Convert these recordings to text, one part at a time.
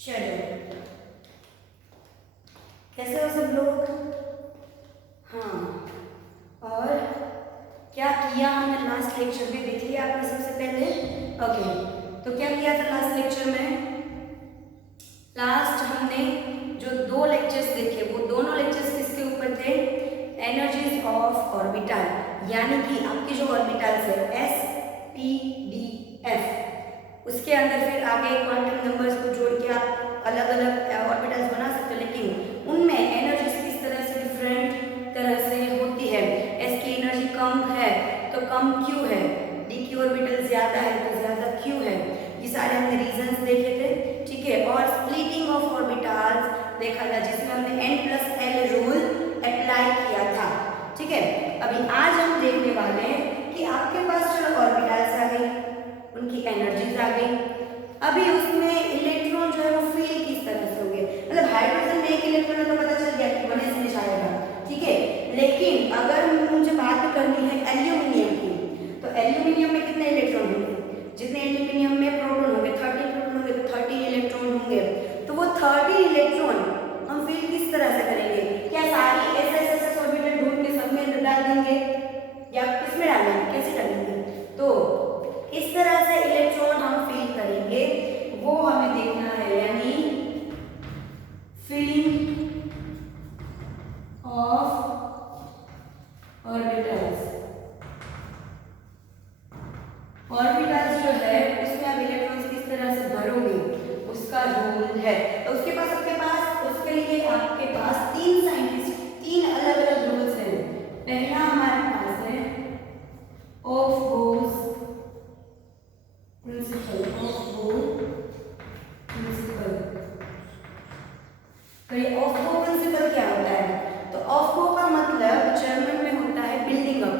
चलो, कैसे हो सब लोग? हाँ, और क्या किया हमने लास्ट लेक्चर में, देख लिया आपने सबसे पहले? ओके, तो क्या किया था लास्ट लेक्चर में? लास्ट हमने जो दो लेक्चर्स देखे वो दोनों लेक्चर्स किसके ऊपर थे? एनर्जीज ऑफ ऑर्बिटल, यानी कि आपकी जो ऑर्बिटल्स है एस पी डी एफ, उसके अंदर फिर आगे क्वांटम नंबर्स को जोड़ के आप अलग अलग ऑर्बिटल्स बना सकते हो, लेकिन उनमें एनर्जीज किस तरह से डिफरेंट तरह से होती है। एस की एनर्जी कम है तो कम क्यू है, डी की ऑर्बिटल ज्यादा है तो ज्यादा क्यू है। ये सारे हमने रीजंस देखे थे, ठीक है। और स्प्लिटिंग ऑफ ऑर्बिटल्स देखा था जिसमें हमने n+l रूल अप्लाई किया था, ठीक है। अभी आज हम देखने वाले हैं कि आपके पास जो ऑर्बिटल्स आ गई, उनकी एनर्जीज आ गई, अभी उसमें इलेक्ट्रॉन जो है वो फील किस तरह से होंगे। मतलब हाइड्रोजन में एक इलेक्ट्रॉन है तो पता चल गया कि 1s में जाएगा, ठीक है। लेकिन अगर मुझे बात करनी है एल्यूमिनियम की, तो एल्यूमिनियम में कितने इलेक्ट्रॉन होंगे? जितने एल्यूमिनियम में प्रोटॉन होंगे 30 प्रोटॉन होंगे तो 30 इलेक्ट्रॉन होंगे। तो वो 30 इलेक्ट्रॉन हम फील किस तरह से करेंगे? क्या सारी एस ऑर्बिटल ढूंढ के सब में डाल देंगे या किसमें डालेंगे, कैसे डालेंगे? तो इस तरह से इलेक्ट्रॉन हम फील करेंगे, वो हमें देखना है, यानी फीलिंग ऑफ ऑर्बिटल्स। ऑर्बिटल्स जो है उसमें आप इलेक्ट्रॉन्स किस तरह से भरोगे उसका रूल है। तो उसके पास उसके लिए आपके पास तीन साइंटिस्ट, तीन अलग अलग रूल्स हैं। पहला हमारे पास है Aufbau principle, Aufbau principle. तो ये ऑफ बो प्रिंसिपल क्या होता है? तो ऑफ बो का मतलब जर्मन में होता है बिल्डिंग अप।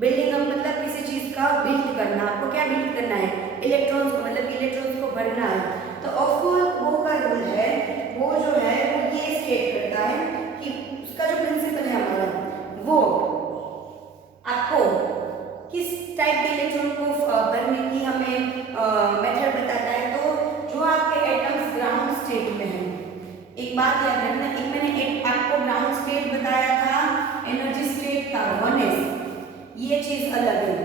बिल्डिंग अप मतलब किसी चीज का बिल्ड करना। आपको क्या बिल्ड करना है? इलेक्ट्रॉन्स को, मतलब इलेक्ट्रॉन्स को भरना है। तो ऑफ बो का रूल है, वो जो है वो ये स्टेट करता है कि उसका जो प्रिंसिपल है हमारा, वो आपको किस टाइप के इलेक्ट्रॉन को भरने की हमें मेथड बताता है। तो जो आपके एटम्स ग्राउंड स्टेट में है, एक बात याद रखना, एक मैंने आपको ग्राउंड स्टेट बताया था, एनर्जी स्टेट था 1s, ये चीज अलग है।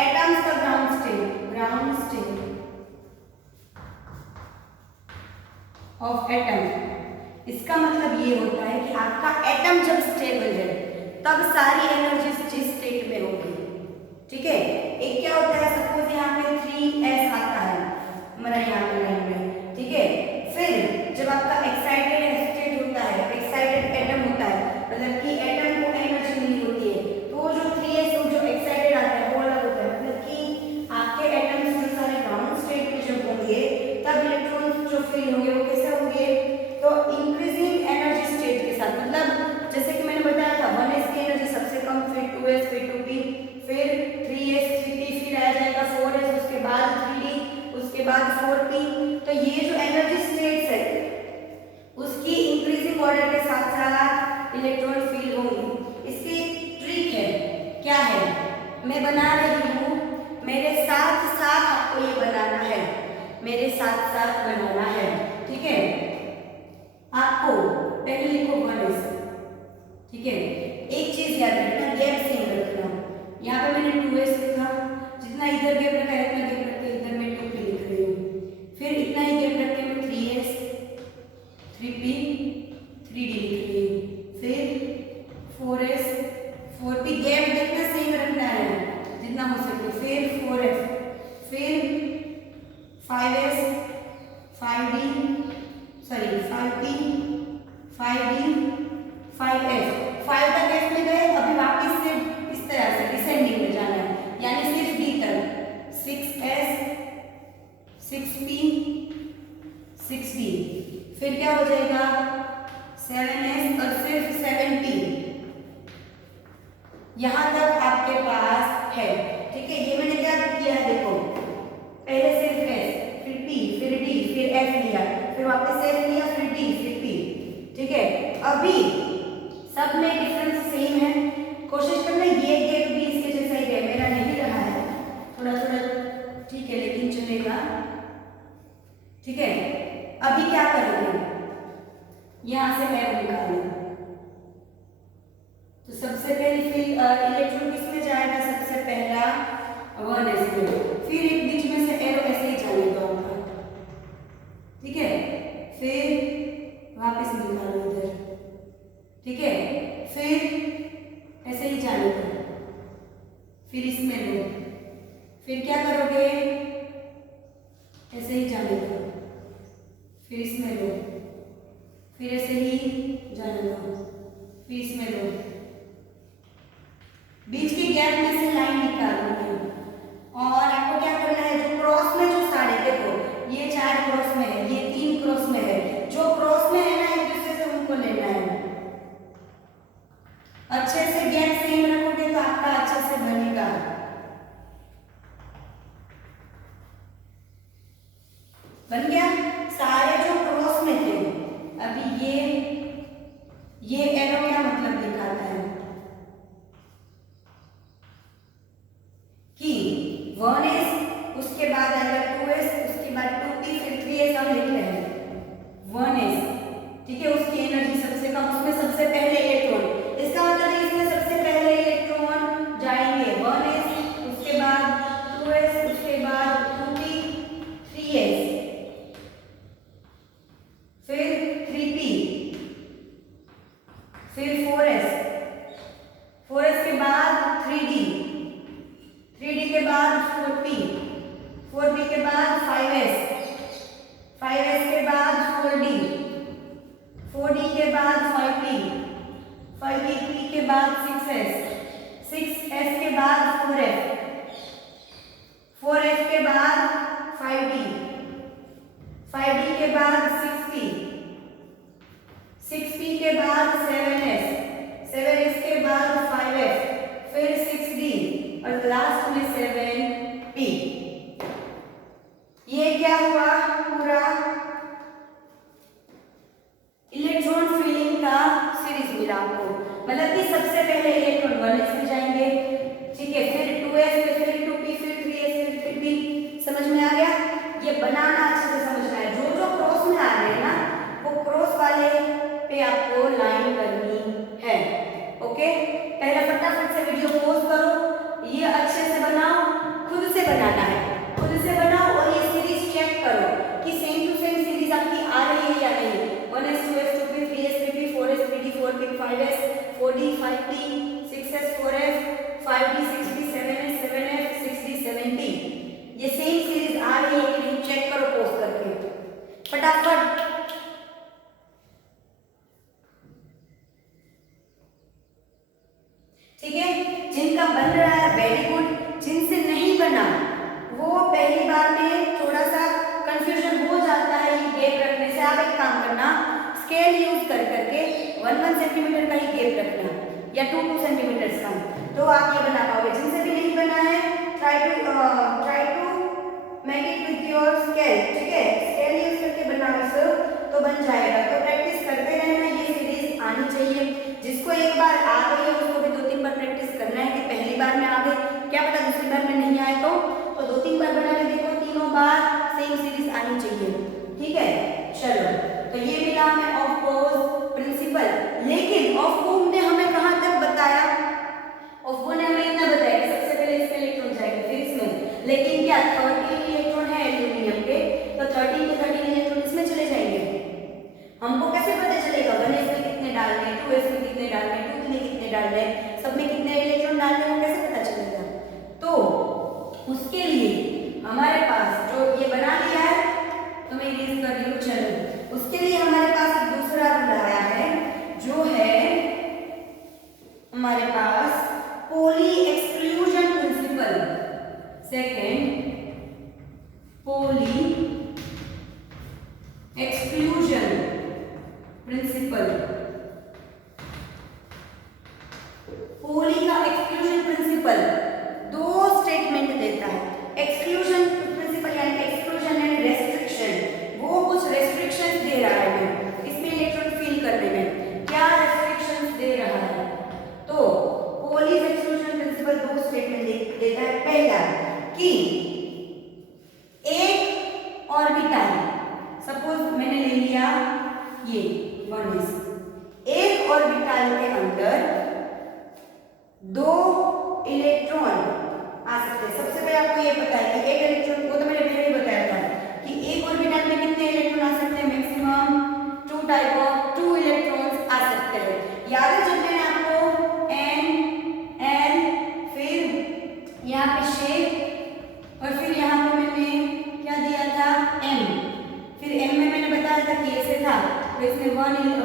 एटम्स का ग्राउंड स्टेट ऑफ एटम, इसका मतलब ये होता है कि आपका एटम जब स्टेबल है तब सारी एनर्जी जिस स्टेट में होगी, ठीक है। एक क्या होता है, सपोज यहाँ पे 3s आता है हमारा यहाँ पे लाइन में, ठीक है। फिर जब आपका एक्साइटेड स्टेट होता है, एक्साइटेड एटम होता है, मतलब कि एटम को एनर्जी मिली होती है, तो जो 3s जो एक्साइटेड आता है वो अलग होता है। मतलब कि आपके एटम्स जो सारे ग्राउंड स्टेट में जब होंगे तब इलेक्ट्रॉन्स जो फील होंगे वो कैसे होंगे? तो इंक्रीजिंग एनर्जी स्टेट के साथ, मतलब जैसे कि मैंने बताया था 1s की एनर्जी सबसे कम, फिर 2s, फिर 2p, फिर 3s, 3p, फिर आ जाएगा 4s, उसके बाद 3d, उसके बाद 4p। तो ये जो एनर्जी स्टेट्स है उसकी इंक्रीजिंग ऑर्डर के साथ साथ इलेक्ट्रॉन फील होंगे। इसकी ट्रिक है, क्या है? मैं बना रही हूँ, मेरे साथ साथ आपको ये बनाना है, मेरे साथ साथ बनाना है, ठीक है। आपको पहले लिखो 1s, ठीक है। एक चीज याद रखना, गैप सेम रखना। यहाँ पे मैंने 2s लिखा, जितना इधर गैप रखा है इतना गैप रख के इधर मैं 2p लिख रही हूँ। फिर इतना ही गैप रख के मैं 3s, 3p, 3d लिख रही हूँ। फिर 4s, 4p, गैप देखना सेम रखना है जितना हो सके। फिर 4s, फिर 5s, 5d, sorry 5p, 5d, 5s, 5 तक s में गए, अभी वापस से इस तरह से डिसेंडिंग में जाना है, यानी सिर्फ d तक। 6s, 6p, 6d, फिर क्या हो जाएगा 7s और सिर्फ 7p। यहां तक आपके पास है, ठीक है। ये मैंने क्या किया है, देखो पहले सिर्फ s, फिर p, फिर d, फिर f लिया, फिर वापस f लिया, फिर d, फिर p, ठीक है। अभी सब में डिफरेंस सेम है, कोशिश करना ये गैप भी इसके जैसा ही है। मेरा नहीं रहा है, थोड़ा थोड़ा ठीक है लेकिन चलेगा, ठीक है। अभी क्या करोगे, यहां से एरो निकालो, तो सबसे पहले फिर इलेक्ट्रॉन किसमें जाएगा, सबसे पहला 1s में, फिर एक बीच में से एरो ऐसे ही जाएगा ऊपर, ठीक है, फिर वापस निकालो इधर, ठीक है, फिर ऐसे ही जाने दो, फिर इसमें लो, फिर क्या करोगे, ऐसे ही जाने दो, फिर इसमें लो, फिर ऐसे ही जाने दो, फिर इसमें लो, बीच के गैप में से लाइन निकालनी है, और आपको क्या करना है, जो क्रॉस में जो सारे, देखो ये 4 क्रॉस में है, ये 3 क्रॉस में है, जो क्रॉस में है ना एक दूसरे से उनको लेना है, अच्छे से गैप सेम रखोगे तो आपका अच्छे से बनेगा। बन गया, सारे जो क्रॉस में थे, अभी ये एरो क्या मतलब दिखाता है कि 1s, उसके बाद आएगा 2s, उसके बाद 2p, फिर 3s हम लिख रहे हैं 1s, ठीक है, उसकी एनर्जी सबसे कम, उसमें सबसे पहले इलेक्ट्रॉन, इसका मतलब है इसमें सबसे पहले इलेक्ट्रॉन जाएंगे 1s, उसके बाद 2s, उसके बाद 2p, 3s, फिर 3p, फिर 4s, 4s के बाद 3d, 3d के बाद 4p, 4p के बाद 5s, 5s के बाद 4d, 4d के बाद 5p, 5p के बाद 6s, 6s के बाद 4f, 4f के बाद 5d, 5d के बाद 6p, 6p के बाद 7s, 7s के बाद 5f, फिर 6d और लास्ट में 7p। ये क्या हुआ, पूरा इलेक्ट्रॉन फिलिंग का सीरीज मिला आपको, मतलब कि सबसे पहले इलेक्ट्रॉन 1s में जाएंगे, ठीक है, फिर 2s में, फिर 2p, फिर 3s, फिर 3p, समझ में आ गया, ये बनाना अच्छे से समझना है, जो जो क्रॉस में आ रहे हैं ना वो क्रॉस वाले पे आपको लाइन करनी है, ओके। पहले फटाफट से वीडियो पॉज करो, ये अच्छे से बनाओ, खुद से बनाना है, खुद से बनाओ, और ये सीरीज चेक करो कि सेम टू सेम सीरीज आपकी आ रही है या नहीं, 1s 2s 2p 3s 3p 4s 3d 4p 5s 4d 5p 6s 4s 5d 6d 7s 7f 6d 7d, ये सेम सीरीज आ रही है कि नहीं, चेक करो पॉज करके फटाफट। ठीक है, जिनका बन रहा है वेरी गुड, जिनसे नहीं बना वो पहली बार में थोड़ा सा कंफ्यूजन हो जाता है ये गैप रखने से, आप एक काम करना, स्केल यूज कर करके 1 सेंटीमीटर का ही गैप रखना या 2 सेंटीमीटर का, तो आप ये बना पाओगे। जिनसे भी नहीं बना है try to make it with your scale, ठीक है, स्केल यूज करके बनाने से तो बन जाएगा, तो प्रैक्टिस करते रहना, ये सीरीज आनी चाहिए, जिसको एक बार आ गई है उसको भी 2-3 बार प्रैक्टिस करना है, कि पहली बार में आ गई, क्या पता दूसरी बार में नहीं आए तो 2-3 बार बना के देखो, तीनों बार सेम सीरीज आनी चाहिए, ठीक है। चलो, तो ये मिला हमें ऑफ कोर्स प्रिंसिपल, लेकिन ऑफ कोर्स ने हमें कहां तक बताया, ऑफ कोर्स ने हमें इतना बताया कि सबसे पहले इसमें इलेक्ट्रॉन जाएंगे, फिर इसमें, लेकिन क्या 13 इलेक्ट्रॉन है एल्यूमिनियम के, तो दिया ये 1s। एक ऑर्बिटल के अंदर 2 इलेक्ट्रॉन आ सकते हैं। सबसे पहले आपको ये पता है कि एक इलेक्ट्रॉन को तो मैंने पहले ही बताया था कि एक ऑर्बिटल में कितने इलेक्ट्रॉन आ सकते हैं, मैक्सिमम 2 टाइप ऑफ 2 इलेक्ट्रॉन्स आ सकते हैं। याद है जब मैंने आपको n फिर यहाँ पे शेप और फिर यहाँ पे मैंने क्या दिया था m, फिर m में मैंने बताया था कि ऐसे था तो इसमें 1s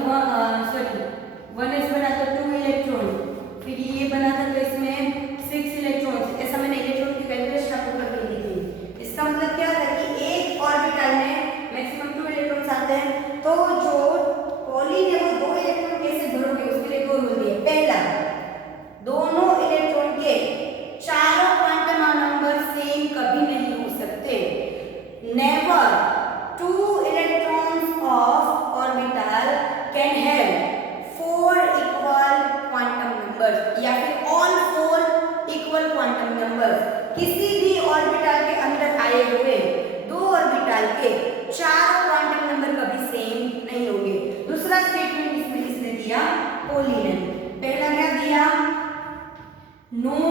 बना तो 2 इलेक्ट्रॉन, फिर ये बना था तो इसमें 6 इलेक्ट्रॉन्स। ऐसा मैंने इलेक्ट्रॉन की कैलकुलेशन आपको करके दी थी। इसका मतलब क्या था कि एक ऑर्बिटल में मैक्सिमम 2 इलेक्ट्रॉन्स आते हैं। तो जो पॉलीन है वो 2 इलेक्ट्रॉन कैसे भरोगे, उसके लिए 2 रूल दिए। पहला, दोनों इलेक्ट्रॉन के चारों क्वांटम नंबर सेम कभी नहीं हो सकते। Never 2 electrons of orbital can have 4 equal quantum numbers या फिर ऑल 4 इक्वल क्वांटम नंबर्स। किसी भी ऑर्बिटल के अंदर आए हुए 2 ऑर्बिटल के 4 क्वांटम नंबर कभी सेम नहीं होंगे। दूसरा स्टेटमेंट इसमें किसने दिया, पॉली ने। पहला क्या दिया, no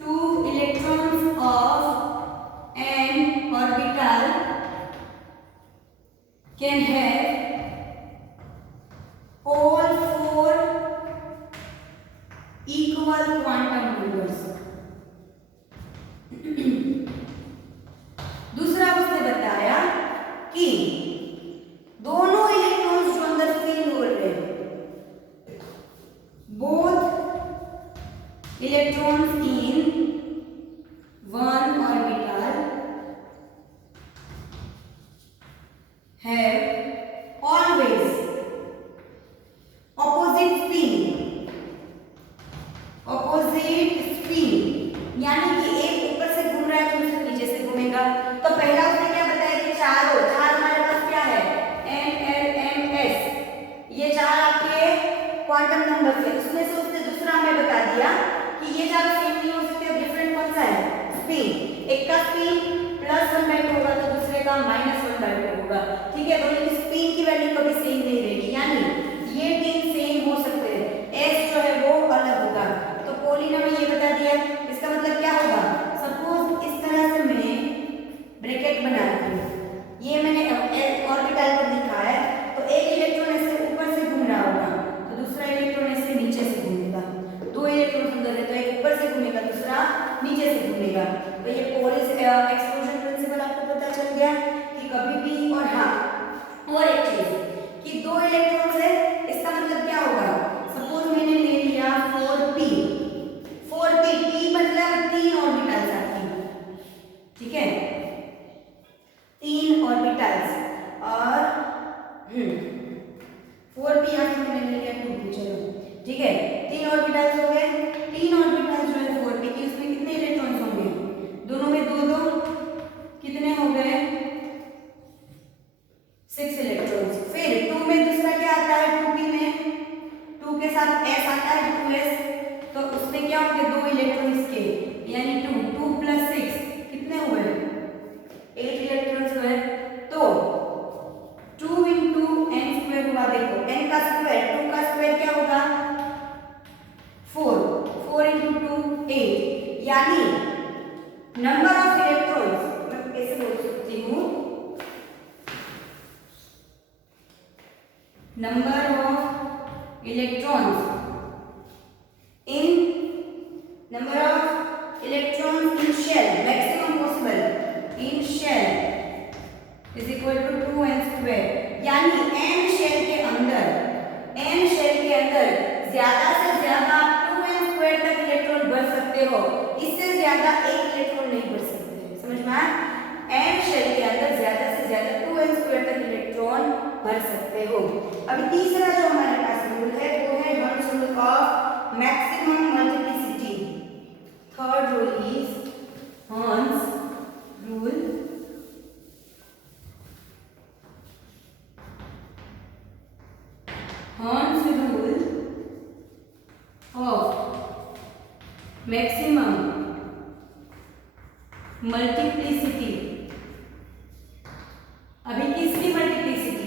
2 electrons of an orbital can have all 4 equal quantum numbers। दूसरा उसने बताया कि दोनों इलेक्ट्रॉन्स जो अंदर फील हो रहे हैं, both electrons in one orbital have always opposite spin. Opposite spin यानी कि एक ऊपर से घूम रहा है तो दूसरा नीचे से घूमेगा। तो पहला उसने क्या बताया कि चार हमारे पास क्या है, NLMS, ये 4 आपके क्वांटम नंबर थे। उसमें से उसने दूसरा हमें बता दिया कि ये 4 सेम नहीं हो सकते, डिफरेंट कौन सा है, स्पिन। एक का स्पिन +1/2 होगा तो दूसरे का -1/2 होगा। ठीक है, दोनों की स्पिन की वैल्यू कभी सेम नहीं रहेगी, यानी ये 3 सेम हो सकते हैं, S जो है वो अलग होगा। तो पॉली ने हमें ये बता दिया। इसका मतलब क्या होगा, सपोज इस तरह से मैंने ब्रैकेट बना दी, ये मैंने ऑर्बिटल पर लिखा है, तो एक इलेक्ट्रॉन ऐसे ऊपर से घूम रहा होगा तो दूसरा इलेक्ट्रॉन ऐसे नीचे से घूमेगा। 2 इलेक्ट्रॉन अंदर है तो एक ऊपर से घूमेगा दूसरा नीचे से घूमेगा। तो ये पॉलीज एक्सक्लूजन प्रिंसिपल आपको पता चल गया कि कभी भी। और हाँ, और एक चीज कि 2 इलेक्ट्रॉन्स है, इसका मतलब क्या होगा, सपोज मैंने ले लिया 4p, p मतलब 3 ऑर्बिटल्स आती हैं। ठीक है, 3 ऑर्बिटल्स और 4p यहाँ से मैंने ले लिया 2p, चलो ठीक है, 3 ऑर्बिटल्स हो गए। 3 ऑर्बिटल्स जो है 4p की, उसमें कितने इलेक्ट्रॉन्स होंगे, दोनों में 2-2, कितने हो गए, 6 इलेक्ट्रॉन्स। फिर 2 में दूसरा क्या आता है, 2p में 2 के साथ s आता है 2s, तो उसमें क्या होंगे 2 इलेक्ट्रॉन्स के, यानी 2 + 6 कितने हुए, 8 इलेक्ट्रॉन्स हुए। तो 2 × n² हुआ, देखो n का स्क्वायर, 2 का स्क्वायर क्या होगा 4, 4 × 2 8, यानी नंबर ऑफ इलेक्ट्रॉन्स, मैं कैसे बोल सकती हूँ, number of electrons in shell, maximum possible in shell is equal to 2n², यानी n शेल के अंदर ज्यादा से ज्यादा 2n² तक इलेक्ट्रॉन भर सकते हो, इससे ज्यादा एक इलेक्ट्रॉन नहीं भर सकते। समझ में आया, n शेल के अंदर ज्यादा से ज्यादा 2n² तक इलेक्ट्रॉन भर सकते हो। अभी तीसरा जो हमारे पास रूल है वो है hertz rule of maximum multiplicity. Third rule is hertz rule of maximum multiplicity. अभी किसकी मल्टीप्लिसिटी,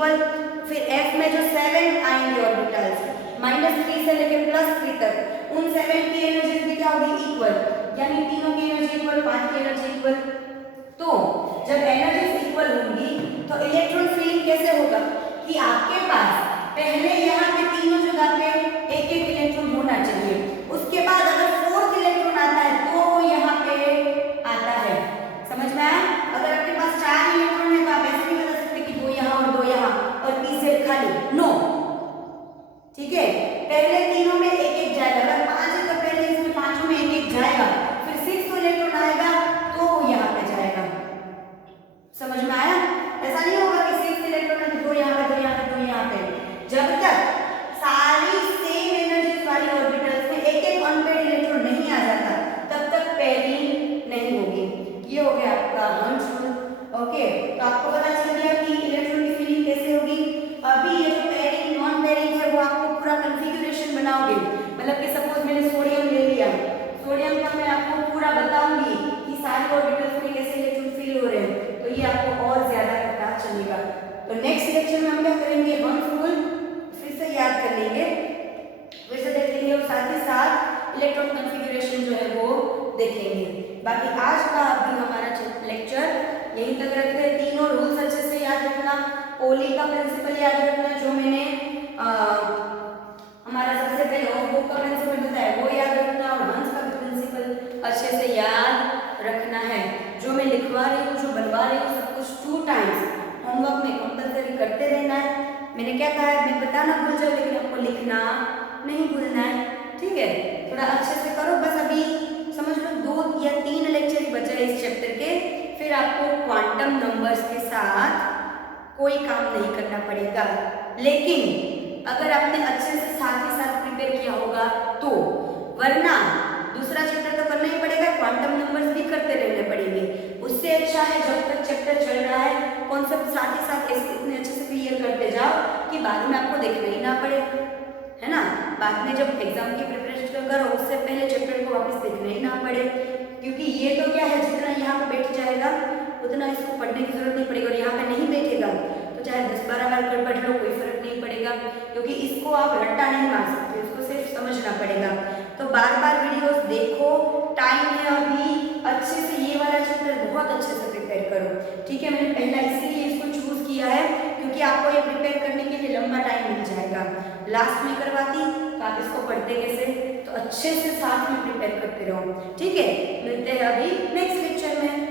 इक्वल, फिर F में जो 7 आएंगे ऑर्बिटल्स -3 से लेकर +3 तक, उन 7 की एनर्जी भी क्या होगी इक्वल, यानी तीनों की एनर्जी इक्वल, 5 की एनर्जी इक्वल। तो जब एनर्जी इक्वल होंगी तो इलेक्ट्रॉन फीलिंग कैसे होगा कि आपके पास पहले यहाँ पे तीनों जगह पे एक एक इलेक्ट्रॉन होना चाहिए, उसके बाद अगर 4th इलेक्ट्रॉन आता है तो वो यहाँ पे आता है। समझ में आया? अगर आपके पास 4 इलेक्ट्रॉन है तो आप ऐसे नहीं बता सकते कि 2 यहाँ और 2 यहाँ और पी सेट खाली, नो, ठीक है, पहले तीनों में एक एक जाएगा। अगर 5 है तो पहले इसमें पांचों में एक एक जाएगा, फिर 6th इलेक्ट्रॉन आएगा तो यहाँ पे जाएगा। समझ में आया? ऐसा नहीं होगा कि 6th इलेक्ट्रॉन है तो 2 यहाँ पे 2 यहाँ पे 2 यहाँ पे। जब तक सारी सेम एनर्जी वाली ऑर्बिटल्स में एक एक अनपेयर्ड इलेक्ट्रॉन नहीं आ जाता तब तक पेयरिंग नहीं होगी। ये हो गया आपका हर्ट्ज रूल। ओके, तो आपको पता चल गया कि इलेक्ट्रॉन की फीलिंग कैसे होगी। अभी ये जो पेयरिंग नॉन पेयरिंग है वो आपको पूरा कॉन्फ़िगरेशन बनाओगे, मतलब कि सपोज मैंने सोडियम ले लिया, सोडियम का मैं आपको पूरा बताऊंगी कि सारे ऑर्बिटल्स में कैसे इलेक्ट्रॉन फील हो रहे हैं, तो ये आपको और ज्यादा पता चलेगा। तो नेक्स्ट लेक्चर में हम क्या करेंगे, हर्ट्ज रूल फिर से याद कर लेंगे, फिर से देख लेंगे और साथ ही साथ इलेक्ट्रॉन कॉन्फ़िगरेशन जो है वो देखेंगे। बाकी आज का अभी हमारा लेक्चर यहीं तक रखते हैं। तीनों रूल्स अच्छे से याद रखना, पोली का प्रिंसिपल याद रखना जो मैंने हमारा सबसे पहले ऑफ बुक का प्रिंसिपल बताया वो याद रखना, और हंस का प्रिंसिपल अच्छे से याद रखना है। जो मैं लिखवा रही हूँ, जो बनवा रही हूँ, सब कुछ 2 टाइम्स होमवर्क में कंपल्सरी करते रहना है। मैंने क्या कहा है, मैं बताना भूल जाऊँ लेकिन आपको लिखना नहीं भूलना है, ठीक है? थोड़ा अच्छे से करो। बस अभी समझ लो 2 या 3 लेक्चर ही बचे हैं इस चैप्टर के, फिर आपको क्वांटम नंबर्स के साथ कोई काम नहीं करना पड़ेगा। लेकिन अगर आपने अच्छे से साथ ही साथ प्रिपेयर किया होगा तो, वरना दूसरा चैप्टर तो करना ही पड़ेगा, क्वांटम नंबर्स भी करते रहने पड़ेंगे। उससे अच्छा है जब तक चैप्टर चल रहा है कॉन्सेप्ट साथ ही साथ इतने अच्छे से क्लियर करते जाओ कि बाद में आपको देखना ही ना पड़े, है ना? बाद में जब एग्जाम की प्रिपरेशन करो उससे पहले चैप्टर को वापस देखना ही ना पड़े, क्योंकि ये तो क्या है, जितना यहाँ पे बैठ जाएगा उतना इसको पढ़ने की जरूरत नहीं पड़ेगी, और यहाँ पे नहीं बैठेगा तो चाहे 10-12 बार कर पढ़ लो कोई फर्क नहीं पड़ेगा, क्योंकि इसको आप रट्टा नहीं मार सकते, इसको सिर्फ समझना पड़ेगा। तो बार बार वीडियोस देखो, टाइम है अभी, अच्छे से ये वाला चैप्टर बहुत अच्छे से प्रिपेयर करो, ठीक है? मैंने पहला इसीलिए इसको चूज किया है क्योंकि आपको ये प्रिपेयर करने के लिए लंबा टाइम मिल जाएगा। लास्ट में करवाती तो आप इसको पढ़ते कैसे, तो अच्छे से साथ में प्रिपेयर करते रहो, ठीक है? मिलते हैं अभी नेक्स्ट लेक्चर में।